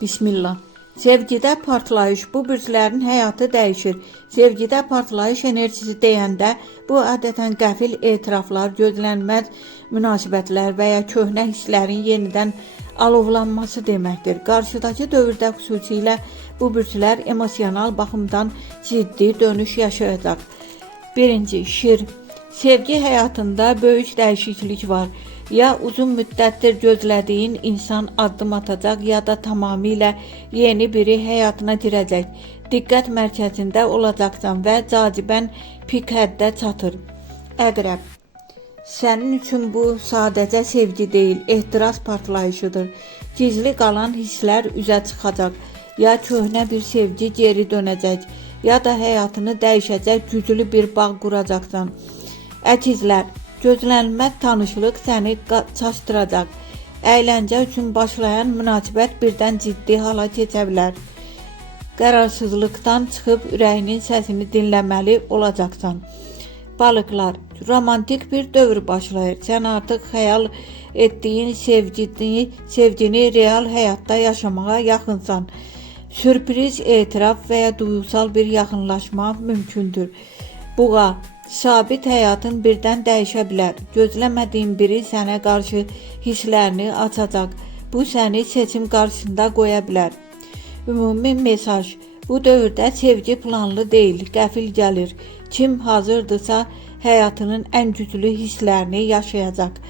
Bismillah. Sevgidə partlayış. Bu bürclərin həyatı dəyişir. Sevgidə partlayış enerjisi deyəndə bu adətən qəfil etiraflar, gözlənməz münasibətlər və ya köhnə hisslərin yenidən alovlanması deməkdir. Qarşıdakı dövrdə xüsusilə bu bürclər emosional baxımdan ciddi dönüş yaşayacaq. 1. Şir. Sevgi həyatında böyük dəyişiklik var. Ya uzun müddətdir gözlədiyin insan addım atacaq, ya da tamamilə yeni biri həyatına girəcək. Diqqət mərkəzində olacaqsan və cazibən pik həddə çatır. Əqrəb. Sənin üçün bu sadəcə sevgi deyil, ehtiras partlayışıdır. Gizli qalan hisslər üzə çıxacaq. Ya köhnə bir sevgi geri dönəcək, ya da həyatını dəyişəcək güclü bir bağ quracaqsan. Əkizlər. Gözlənilməz tanışlıq səni çaşdıracaq. Əyləncə üçün başlayan münasibət birdən ciddi hala keçə bilər. Qərarsızlıqdan çıxıb ürəyinin səsini dinləməli olacaqsan. Balıqlar. Romantik bir dövr başlayır. Sən artıq xəyal etdiyin sevgini real həyatda yaşamağa yaxınsan. Sürpriz, etiraf və ya duyğusal bir yaxınlaşma mümkündür. Buğa. Sabit həyatın birdən dəyişə bilər. Gözləmədiyin biri sənə qarşı hisslərini açacaq. Bu səni seçim qarşısında qoya bilər. Ümumi mesaj. Bu dövrdə sevgi planlı deyil, qəfil gəlir. Kim hazırdırsa həyatının ən güclü hisslərini yaşayacaq.